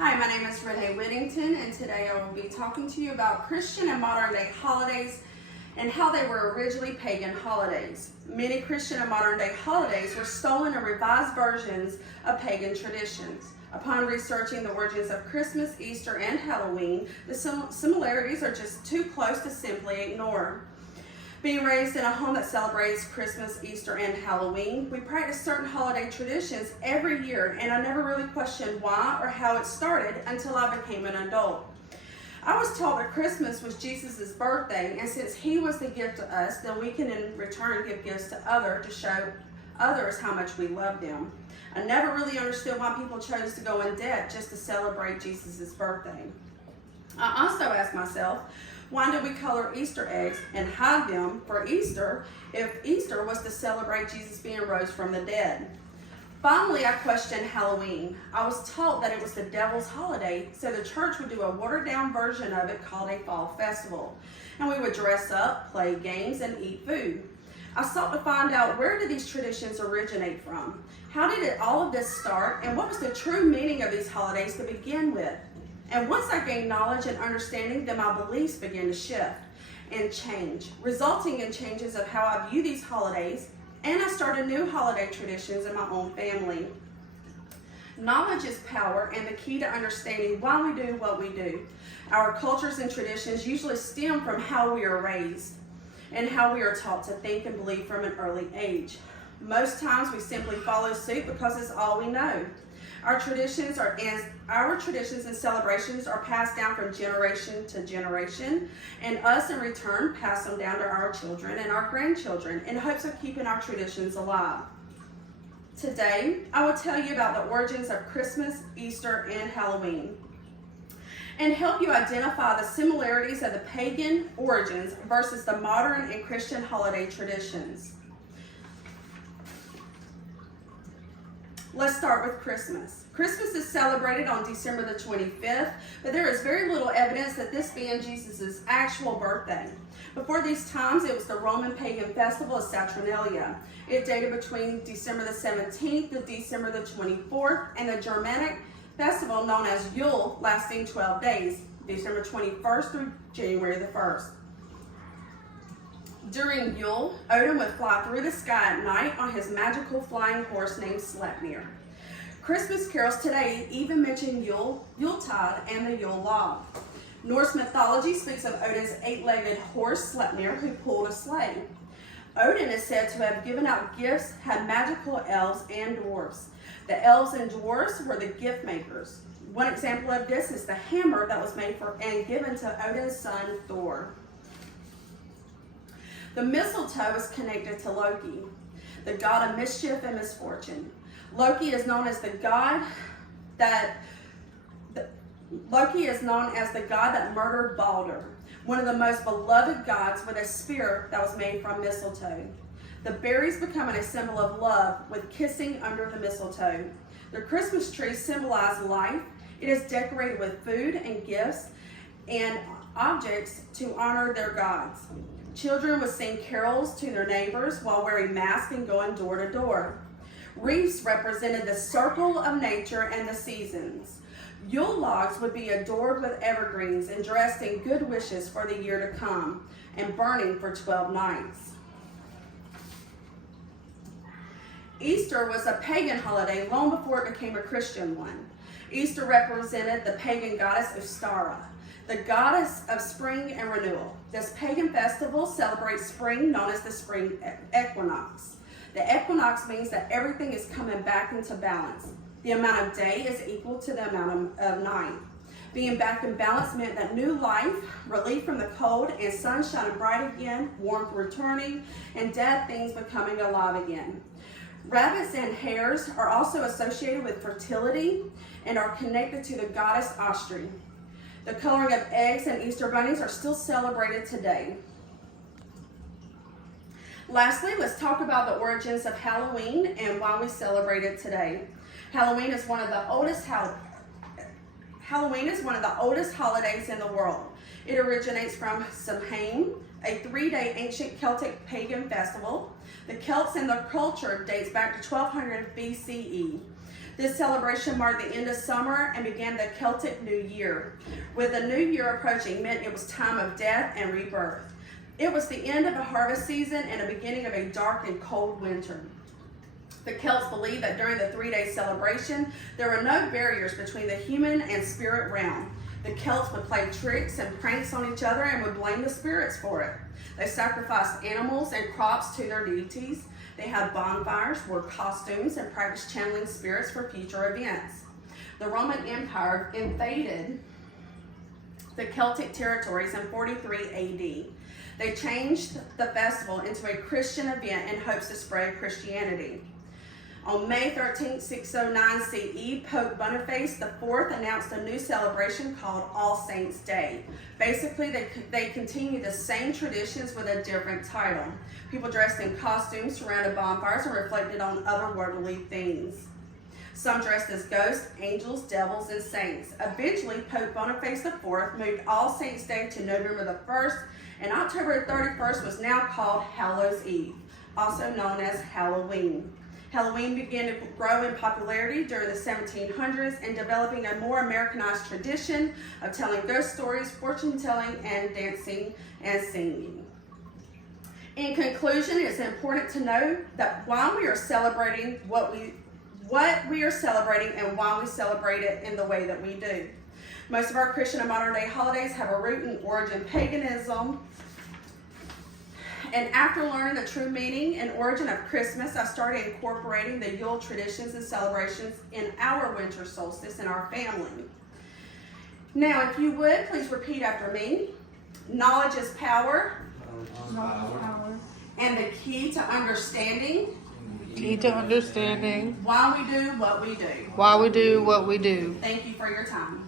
Hi, my name is Renee Whittington, and today I will be talking to you about Christian and modern day holidays and how they were originally pagan holidays. Many Christian and modern day holidays were stolen and revised versions of pagan traditions. Upon researching the origins of Christmas, Easter, and Halloween, the similarities are just too close to simply ignore. Being raised in a home that celebrates Christmas, Easter, and Halloween, we practice certain holiday traditions every year, and I never really questioned why or how it started until I became an adult. I was taught that Christmas was Jesus' birthday, and since he was the gift to us, then we can in return give gifts to others to show others how much we love them. I never really understood why people chose to go in debt just to celebrate Jesus' birthday. I also asked myself, why do we color Easter eggs and hide them for Easter if Easter was to celebrate Jesus being rose from the dead? Finally, I questioned Halloween. I was taught that it was the devil's holiday, so the church would do a watered-down version of it called a fall festival. And we would dress up, play games, and eat food. I sought to find out, where did these traditions originate from? How did all of this start, and what was the true meaning of these holidays to begin with? And once I gained knowledge and understanding, then my beliefs began to shift and change, resulting in changes of how I view these holidays, and I started new holiday traditions in my own family. Knowledge is power and the key to understanding why we do what we do. Our cultures and traditions usually stem from how we are raised and how we are taught to think and believe from an early age. Most times we simply follow suit because it's all we know. Our traditions and celebrations are passed down from generation to generation, and us in return pass them down to our children and our grandchildren in hopes of keeping our traditions alive. Today, I will tell you about the origins of Christmas, Easter, and Halloween, and help you identify the similarities of the pagan origins versus the modern and Christian holiday traditions. Let's start with Christmas. Christmas is celebrated on December the 25th, but there is very little evidence that this being Jesus' actual birthday. Before these times, it was the Roman pagan festival of Saturnalia. It dated between December the 17th to December the 24th, and the Germanic festival known as Yule, lasting 12 days, December 21st through January the 1st. During Yule, Odin would fly through the sky at night on his magical flying horse named Sleipnir. Christmas carols today even mention Yuletide and the Yule log. Norse mythology speaks of Odin's 8-legged horse Sleipnir who pulled a sleigh. Odin is said to have given out gifts, had magical elves and dwarfs. The elves and dwarfs were the gift makers. One example of this is the hammer that was made for and given to Odin's son Thor. The mistletoe is connected to Loki, the god of mischief and misfortune. Loki is known as the god that murdered Balder, one of the most beloved gods with a spear that was made from mistletoe. The berries becoming a symbol of love with kissing under the mistletoe. The Christmas tree symbolizes life. It is decorated with food and gifts and objects to honor their gods. Children would sing carols to their neighbors while wearing masks and going door to door. Wreaths represented the circle of nature and the seasons. Yule logs would be adored with evergreens and dressed in good wishes for the year to come and burning for 12 nights. Easter was a pagan holiday long before it became a Christian one. Easter represented the pagan goddess Ostara, the goddess of spring and renewal. This pagan festival celebrates spring, known as the spring equinox. The equinox means that everything is coming back into balance. The amount of day is equal to the amount of night. Being back in balance meant that new life, relief from the cold, and sun shining bright again, warmth returning, and dead things becoming alive again. Rabbits and hares are also associated with fertility and are connected to the goddess Ostri. The coloring of eggs and Easter bunnies are still celebrated today. Lastly, let's talk about the origins of Halloween and why we celebrate it today. Halloween is one of the oldest holidays in the world. It originates from Samhain, a 3-day ancient Celtic pagan festival. The Celts and their culture dates back to 1200 BCE. This celebration marked the end of summer and began the Celtic New Year. With the new year approaching meant it was time of death and rebirth. It was the end of a harvest season and the beginning of a dark and cold winter. The Celts believed that during the 3-day celebration, there were no barriers between the human and spirit realm. The Celts would play tricks and pranks on each other and would blame the spirits for it. They sacrificed animals and crops to their deities. They had bonfires, wore costumes, and practiced channeling spirits for future events. The Roman Empire invaded the Celtic territories in 43 AD. They changed the festival into a Christian event in hopes to spread Christianity. On May 13, 609 CE, Pope Boniface IV announced a new celebration called All Saints' Day. Basically, they continued the same traditions with a different title. People dressed in costumes, surrounded bonfires, and reflected on otherworldly themes. Some dressed as ghosts, angels, devils, and saints. Eventually, Pope Boniface IV moved All Saints' Day to November the 1st, and October 31st was now called Hallows' Eve, also known as Halloween. Halloween began to grow in popularity during the 1700s and developing a more Americanized tradition of telling ghost stories, fortune telling, and dancing and singing. In conclusion, it's important to know that while we are celebrating what we are celebrating and why we celebrate it in the way that we do. Most of our Christian and modern day holidays have a root and origin paganism. And after learning the true meaning and origin of Christmas, I started incorporating the Yule traditions and celebrations in our winter solstice in our family. Now, if you would, please repeat after me. Knowledge is power. Knowledge is power. And the key to understanding. Key to understanding. Why we do what we do. Why we do what we do. Thank you for your time.